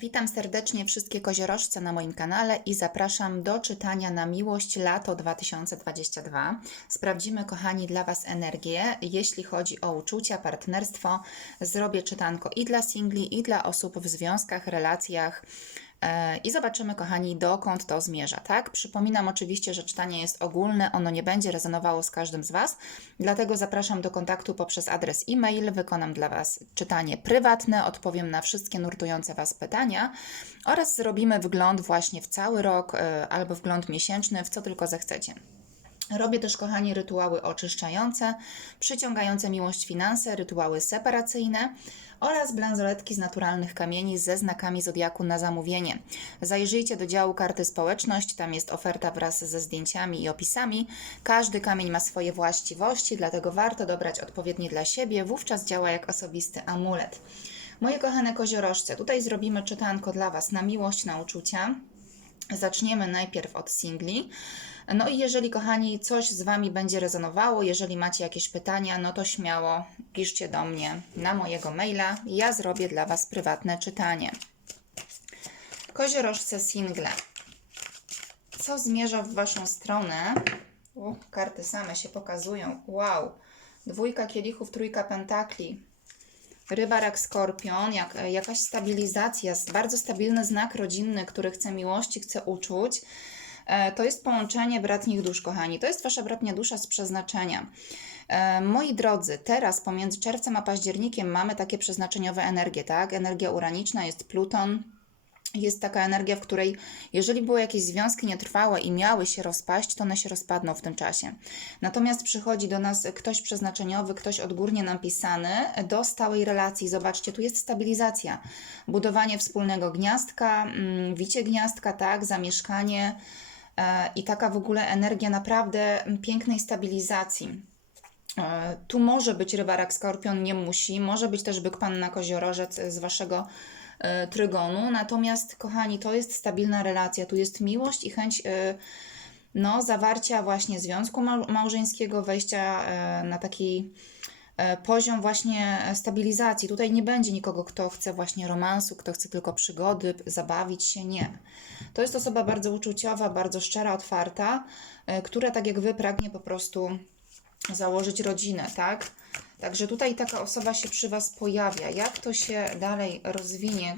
Witam serdecznie wszystkie koziorożce na moim kanale i zapraszam do czytania na miłość lato 2022. Sprawdzimy, kochani, dla Was energię. Jeśli chodzi o uczucia, partnerstwo, zrobię czytanko i dla singli, i dla osób w związkach, relacjach. E, I zobaczymy, kochani, dokąd to zmierza, tak? Przypominam oczywiście, że czytanie jest ogólne, ono nie będzie rezonowało z każdym z Was, dlatego zapraszam do kontaktu poprzez adres e-mail, wykonam dla Was czytanie prywatne, odpowiem na wszystkie nurtujące Was pytania oraz zrobimy wgląd właśnie w cały rok e, albo wgląd miesięczny, w co tylko zechcecie. Robię też, kochani, rytuały oczyszczające, przyciągające miłość finanse, rytuały separacyjne oraz bransoletki z naturalnych kamieni ze znakami zodiaku na zamówienie. Zajrzyjcie do działu karty społeczność, tam jest oferta wraz ze zdjęciami i opisami. Każdy kamień ma swoje właściwości, dlatego warto dobrać odpowiedni dla siebie, wówczas działa jak osobisty amulet. Moje kochane koziorożce, tutaj zrobimy czytanko dla Was na miłość, na uczucia. Zaczniemy najpierw od singli. No i jeżeli, kochani, coś z Wami będzie rezonowało, jeżeli macie jakieś pytania, no to śmiało piszcie do mnie na mojego maila. Ja zrobię dla Was prywatne czytanie. Koziorożce single. Co zmierza w Waszą stronę? U, karty same się pokazują. Wow! Dwójka kielichów, trójka pentakli. Rybarak, skorpion, jak, jakaś stabilizacja, bardzo stabilny znak rodzinny, który chce miłości, chce uczuć. E, To jest połączenie bratnich dusz, kochani. To jest Wasza bratnia dusza z przeznaczenia. E, Moi drodzy, teraz pomiędzy czerwcem a październikiem mamy takie przeznaczeniowe energie, tak? Energia uraniczna jest Pluton, jest taka energia, w której jeżeli były jakieś związki nietrwałe i miały się rozpaść, to one się rozpadną w tym czasie. Natomiast przychodzi do nas ktoś przeznaczeniowy, ktoś odgórnie nam pisany do stałej relacji. Zobaczcie, tu jest stabilizacja, budowanie wspólnego gniazdka, mm, wicie gniazdka, tak, zamieszkanie e, i taka w ogóle energia naprawdę pięknej stabilizacji. E, Tu może być rybarak skorpion, nie musi. Może być też byk panna koziorożec z waszego e, trygonu. Natomiast, kochani, to jest stabilna relacja. Tu jest miłość i chęć e, no, zawarcia właśnie związku mał- małżeńskiego, wejścia e, na taki e, poziom właśnie stabilizacji. Tutaj nie będzie nikogo, kto chce właśnie romansu, kto chce tylko przygody, zabawić się. Nie. To jest osoba bardzo uczuciowa, bardzo szczera, otwarta, e, która tak jak wy pragnie po prostu założyć rodzinę, tak? Także tutaj taka osoba się przy Was pojawia. Jak to się dalej rozwinie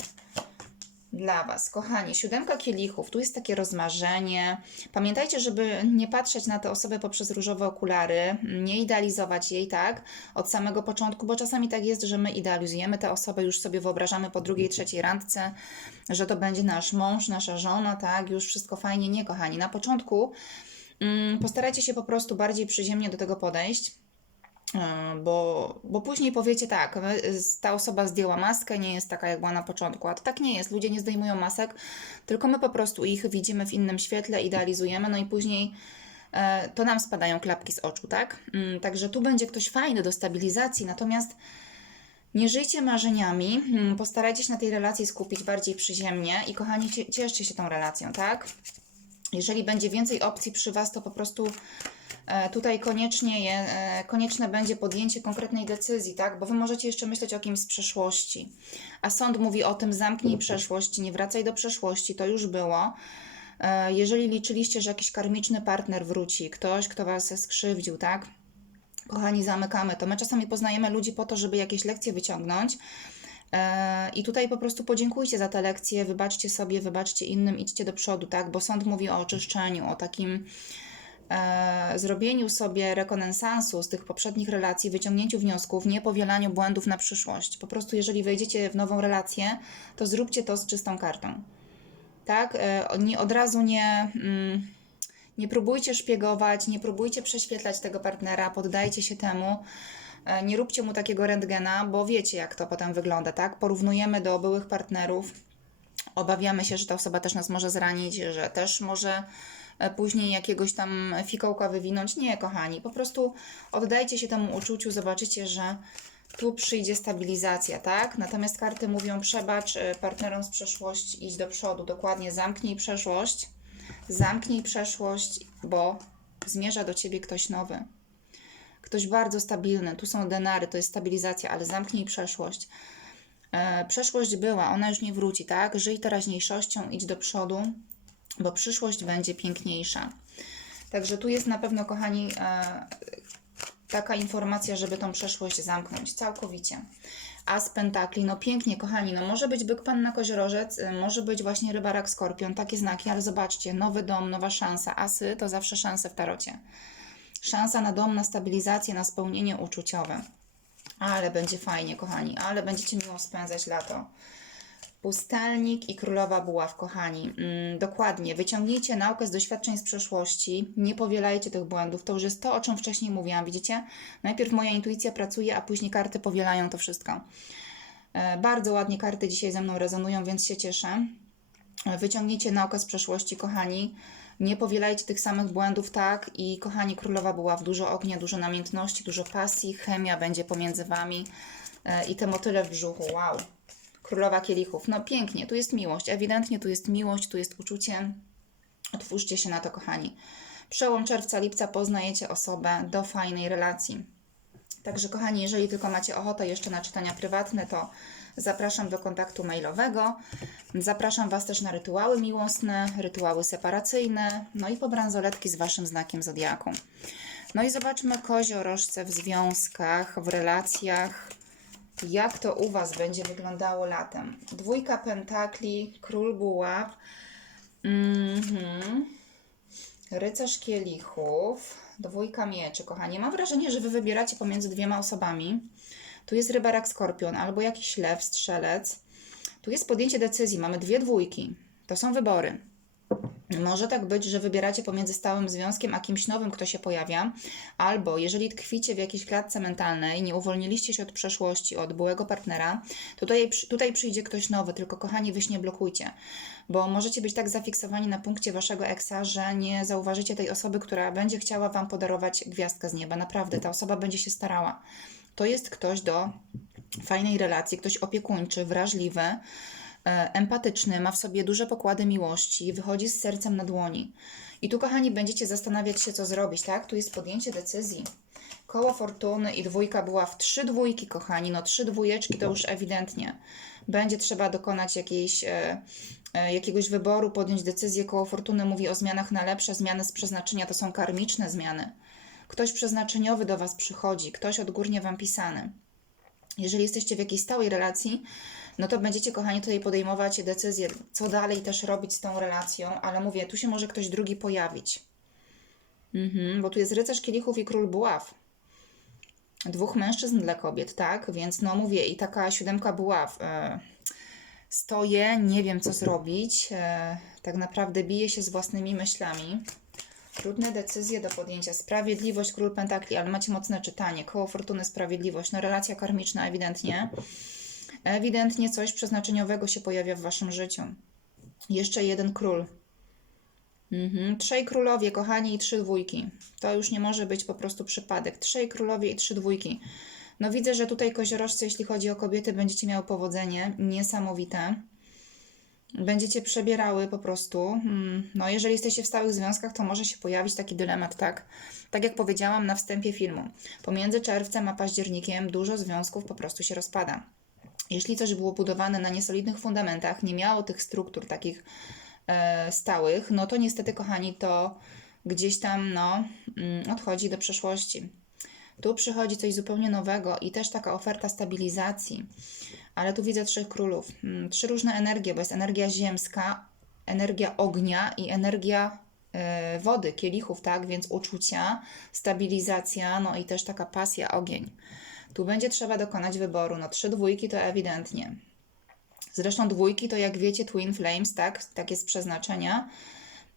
dla Was? Kochani, siódemka kielichów, tu jest takie rozmarzenie. Pamiętajcie, żeby nie patrzeć na tę osobę poprzez różowe okulary, nie idealizować jej, tak? Od samego początku, bo czasami tak jest, że my idealizujemy tę osobę, już sobie wyobrażamy po drugiej, trzeciej randce, że to będzie nasz mąż, nasza żona, tak? Już wszystko fajnie. Nie, kochani. Na początku Mm, Postarajcie się po prostu bardziej przyziemnie do tego podejść, bo, bo później powiecie tak, ta osoba zdjęła maskę, nie jest taka jak była na początku, a to tak nie jest. Ludzie nie zdejmują masek, tylko my po prostu ich widzimy w innym świetle, idealizujemy, no i później e, to nam spadają klapki z oczu, tak? Mm, Także tu będzie ktoś fajny do stabilizacji, natomiast nie żyjcie marzeniami, mm, postarajcie się na tej relacji skupić bardziej przyziemnie i kochani, cie- cieszcie się tą relacją, tak? Jeżeli będzie więcej opcji przy Was, to po prostu e, tutaj koniecznie je, e, konieczne będzie podjęcie konkretnej decyzji, tak? Bo Wy możecie jeszcze myśleć o kimś z przeszłości. A sąd mówi o tym, zamknij przeszłość, nie wracaj do przeszłości, to już było. E, Jeżeli liczyliście, że jakiś karmiczny partner wróci, ktoś, kto Was skrzywdził, tak? Kochani, zamykamy to. My czasami poznajemy ludzi po to, żeby jakieś lekcje wyciągnąć. E, I tutaj po prostu podziękujcie za te lekcje, wybaczcie sobie, wybaczcie innym, idźcie do przodu, tak? Bo sąd mówi o oczyszczeniu, o takim e, zrobieniu sobie rekonesansu z tych poprzednich relacji, wyciągnięciu wniosków, nie powielaniu błędów na przyszłość. Po prostu, jeżeli wejdziecie w nową relację, to zróbcie to z czystą kartą. Tak? E, nie, od razu nie. Mm, nie próbujcie szpiegować, nie próbujcie prześwietlać tego partnera, poddajcie się temu. E, Nie róbcie mu takiego rentgena, bo wiecie, jak to potem wygląda, tak? Porównujemy do byłych partnerów, obawiamy się, że ta osoba też nas może zranić, że też może później jakiegoś tam fikołka wywinąć. Nie, kochani, po prostu oddajcie się temu uczuciu, zobaczycie, że tu przyjdzie stabilizacja, tak? Natomiast karty mówią przebacz e, partnerom z przeszłości, idź do przodu, dokładnie zamknij przeszłość, zamknij przeszłość, bo zmierza do ciebie ktoś nowy. Ktoś bardzo stabilny, tu są denary, to jest stabilizacja, ale zamknij przeszłość. E, przeszłość była, ona już nie wróci, tak? Żyj teraźniejszością, idź do przodu, bo przyszłość będzie piękniejsza. Także tu jest na pewno, kochani, e, taka informacja, żeby tą przeszłość zamknąć całkowicie. As pentakli, no pięknie, kochani, no może być byk panna koziorożec, y, może być właśnie rybarak skorpion, takie znaki, ale zobaczcie, nowy dom, nowa szansa. Asy to zawsze szanse w tarocie. Szansa na dom, na stabilizację, na spełnienie uczuciowe. Ale będzie fajnie, kochani, ale będziecie miło spędzać lato. Pustelnik i królowa buław, kochani. Mm, dokładnie. Wyciągnijcie naukę z doświadczeń z przeszłości. Nie powielajcie tych błędów. To już jest to, o czym wcześniej mówiłam. Widzicie? Najpierw moja intuicja pracuje, a później karty powielają to wszystko. E, bardzo ładnie karty dzisiaj ze mną rezonują, więc się cieszę. E, Wyciągnijcie naukę z przeszłości, kochani. Nie powielajcie tych samych błędów, tak? I kochani, królowa buław, dużo ognia, dużo namiętności, dużo pasji, chemia będzie pomiędzy wami e, i te motyle w brzuchu. Wow. Królowa kielichów. No pięknie, tu jest miłość. Ewidentnie tu jest miłość, tu jest uczucie. Otwórzcie się na to, kochani. Przełom czerwca, lipca poznajecie osobę do fajnej relacji. Także, kochani, jeżeli tylko macie ochotę jeszcze na czytania prywatne, to zapraszam do kontaktu mailowego. Zapraszam Was też na rytuały miłosne, rytuały separacyjne, no i po bransoletki z Waszym znakiem zodiaku. No i zobaczmy koziorożce w związkach, w relacjach, jak to u Was będzie wyglądało latem. Dwójka pentakli, król buław, mhm. rycerz kielichów, dwójka mieczy, kochani. Mam wrażenie, że Wy wybieracie pomiędzy dwiema osobami. Tu jest rybarak skorpion albo jakiś lew, strzelec. Tu jest podjęcie decyzji. Mamy dwie dwójki. To są wybory. Może tak być, że wybieracie pomiędzy stałym związkiem a kimś nowym, kto się pojawia, albo jeżeli tkwicie w jakiejś klatce mentalnej, nie uwolniliście się od przeszłości, od byłego partnera, tutaj, tutaj przyjdzie ktoś nowy, tylko kochani, wy się nie blokujcie, bo możecie być tak zafiksowani na punkcie waszego eksa, że nie zauważycie tej osoby, która będzie chciała wam podarować gwiazdkę z nieba. Naprawdę, ta osoba będzie się starała. To jest ktoś do fajnej relacji, ktoś opiekuńczy, wrażliwy, empatyczny, ma w sobie duże pokłady miłości, wychodzi z sercem na dłoni. I tu, kochani, będziecie zastanawiać się, co zrobić, tak? Tu jest podjęcie decyzji. Koło fortuny i dwójka była w trzy dwójki, kochani. No trzy dwójeczki to już ewidentnie. Będzie trzeba dokonać jakiejś, e, e, jakiegoś wyboru, podjąć decyzję. Koło fortuny mówi o zmianach na lepsze. Zmiany z przeznaczenia to są karmiczne zmiany. Ktoś przeznaczeniowy do Was przychodzi, ktoś odgórnie Wam pisany. Jeżeli jesteście w jakiejś stałej relacji, no to będziecie, kochani, tutaj podejmować decyzję, co dalej też robić z tą relacją, ale mówię, tu się może ktoś drugi pojawić. Mhm, bo tu jest rycerz kielichów i król buław. Dwóch mężczyzn dla kobiet, tak? Więc no mówię, i taka siódemka buław. E, stoję, nie wiem co zrobić. E, tak naprawdę biję się z własnymi myślami. Trudne decyzje do podjęcia. Sprawiedliwość, król pentakli, ale macie mocne czytanie. Koło fortuny, sprawiedliwość. No relacja karmiczna ewidentnie. Ewidentnie coś przeznaczeniowego się pojawia w waszym życiu. Jeszcze jeden król. Mhm. Trzej królowie, kochani, i trzy dwójki. To już nie może być po prostu przypadek. Trzej królowie i trzy dwójki. No widzę, że tutaj koziorożce, jeśli chodzi o kobiety, będziecie miały powodzenie. Niesamowite. Będziecie przebierały po prostu. Mm, No, jeżeli jesteście w stałych związkach, to może się pojawić taki dylemat, tak? Tak jak powiedziałam na wstępie filmu. Pomiędzy czerwcem a październikiem dużo związków po prostu się rozpada. Jeśli coś było budowane na niesolidnych fundamentach, nie miało tych struktur takich e, stałych, no to niestety, kochani, to gdzieś tam no, mm, odchodzi do przeszłości. Tu przychodzi coś zupełnie nowego i też taka oferta stabilizacji. Ale tu widzę trzech królów. Mm, Trzy różne energie, bo jest energia ziemska, energia ognia i energia e, wody, kielichów, tak? Więc uczucia, stabilizacja, no i też taka pasja, ogień. Tu będzie trzeba dokonać wyboru. No trzy dwójki to ewidentnie. Zresztą dwójki to jak wiecie Twin Flames, tak? Tak jest przeznaczenia.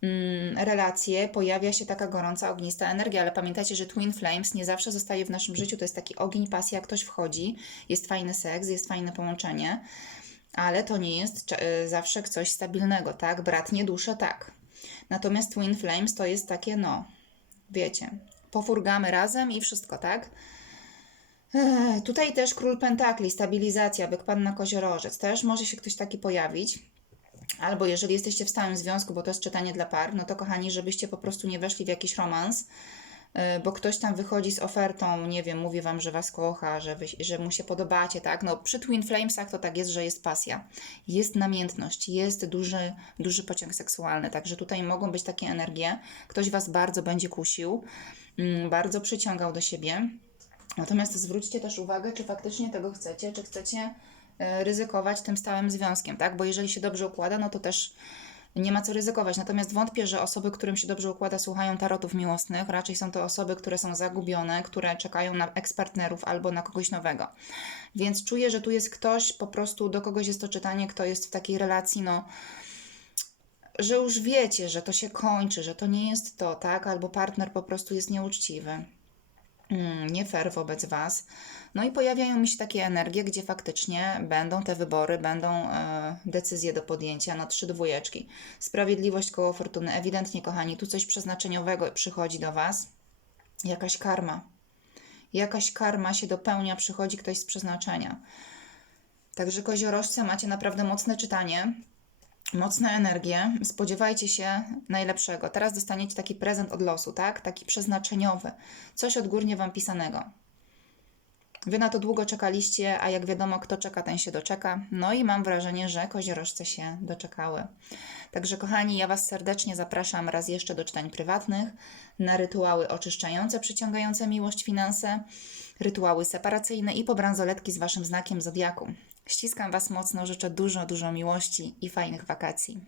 Mm, relacje pojawia się taka gorąca, ognista energia, ale pamiętajcie, że Twin Flames nie zawsze zostaje w naszym życiu. To jest taki ogień, pasja, ktoś wchodzi, jest fajny seks, jest fajne połączenie, ale to nie jest y, zawsze coś stabilnego, tak? Bratnie dusze, tak. Natomiast Twin Flames to jest takie, no, wiecie, pofurgamy razem i wszystko, tak? Tutaj też król pentakli, stabilizacja, byk panna koziorożec. Też może się ktoś taki pojawić. Albo jeżeli jesteście w stałym związku, bo to jest czytanie dla par, no to kochani, żebyście po prostu nie weszli w jakiś romans, e, bo ktoś tam wychodzi z ofertą, nie wiem, mówi wam, że was kocha, że, wy, że mu się podobacie, tak? No przy Twin Flamesach to tak jest, że jest pasja, jest namiętność, jest duży, duży pociąg seksualny, także tutaj mogą być takie energie, ktoś was bardzo będzie kusił, mm, bardzo przyciągał do siebie, natomiast zwróćcie też uwagę, czy faktycznie tego chcecie, czy chcecie e, ryzykować tym stałym związkiem, tak? Bo jeżeli się dobrze układa, no to też nie ma co ryzykować. Natomiast wątpię, że osoby, którym się dobrze układa, słuchają tarotów miłosnych. Raczej są to osoby, które są zagubione, które czekają na ekspartnerów albo na kogoś nowego. Więc czuję, że tu jest ktoś, po prostu do kogoś jest to czytanie, kto jest w takiej relacji, no że już wiecie, że to się kończy, że to nie jest to, tak? Albo partner po prostu jest nieuczciwy nie fair wobec Was. No i pojawiają mi się takie energie, gdzie faktycznie będą te wybory, będą e, decyzje do podjęcia. No trzy dwójeczki. Sprawiedliwość koło fortuny. Ewidentnie, kochani, tu coś przeznaczeniowego przychodzi do Was. Jakaś karma. Jakaś karma się dopełnia, przychodzi ktoś z przeznaczenia. Także koziorożce macie naprawdę mocne czytanie mocne energie, spodziewajcie się najlepszego. Teraz dostaniecie taki prezent od losu, tak? Taki przeznaczeniowy. Coś odgórnie Wam pisanego. Wy na to długo czekaliście, a jak wiadomo, kto czeka, ten się doczeka. No i mam wrażenie, że koziorożce się doczekały. Także kochani, ja Was serdecznie zapraszam raz jeszcze do czytań prywatnych, na rytuały oczyszczające, przyciągające miłość, finanse, rytuały separacyjne i pobransoletki z Waszym znakiem zodiaku. Ściskam Was mocno, życzę dużo, dużo miłości i fajnych wakacji.